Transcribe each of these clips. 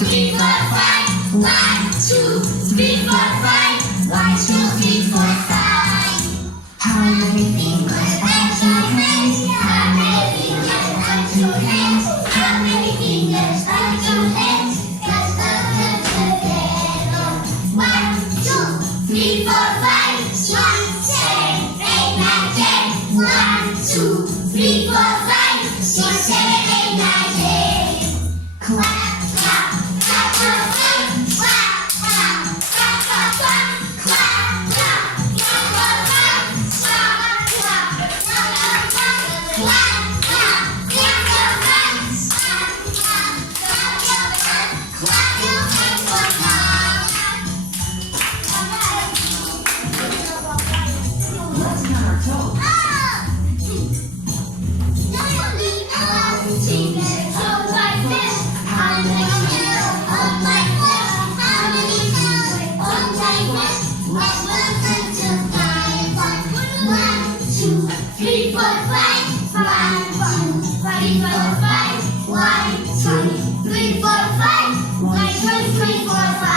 3, 4, 5. 1, 2, 3, 4, 5. 1, 2, 3, 4, 5. How many fingers are your hands? How many fingers are your hands? How many fingers are your hands? Let's count together. 1, 2, 3, 4, 5. 1, 7, 8, 9, 10. 1, 2, 3, 4, 5. 6, 7, 8, 9, 10. Clap, clap, clap, clap, clap. Clap, clap, clap, clap, clap. Clap, clap, clap, clap, clap. Clap, clap, clap, clap, clap. Clap, clap, clap, clap, clap. Clap, clap, clap, clap, clap. Clap your hands for clap. Let's count our toes. Three, four, five. 1, 2, 3, 4, 5. 1, 2, 3, 4, 5. 1, 2, 3, 4, 5.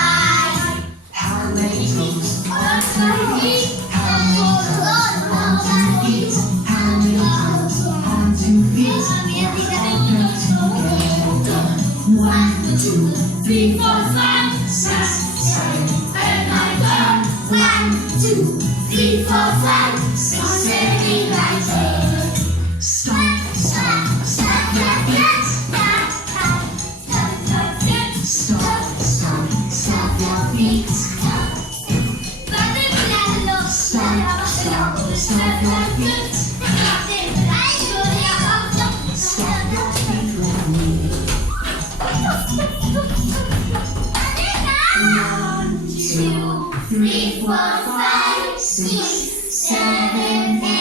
How many toes? How many feet? How many toes on 2 feet? How many toes on 2 feet? All count together. 1, 2, 3, 4, 5. 6, 7, 8, 9, 10. 1, 2, 3, 4, 5. 6, 7, 8, 9, 10. Stop, Stop, stop, stop, stop, stop, stop, stop, stop, stop, stop, stop your feet. stop. Bakit pinalo? Stop, stop, stop your feet. Bakit pinalo? Stop your feet with me. 1, 2, 3, 4, 5, 6, 7, 8.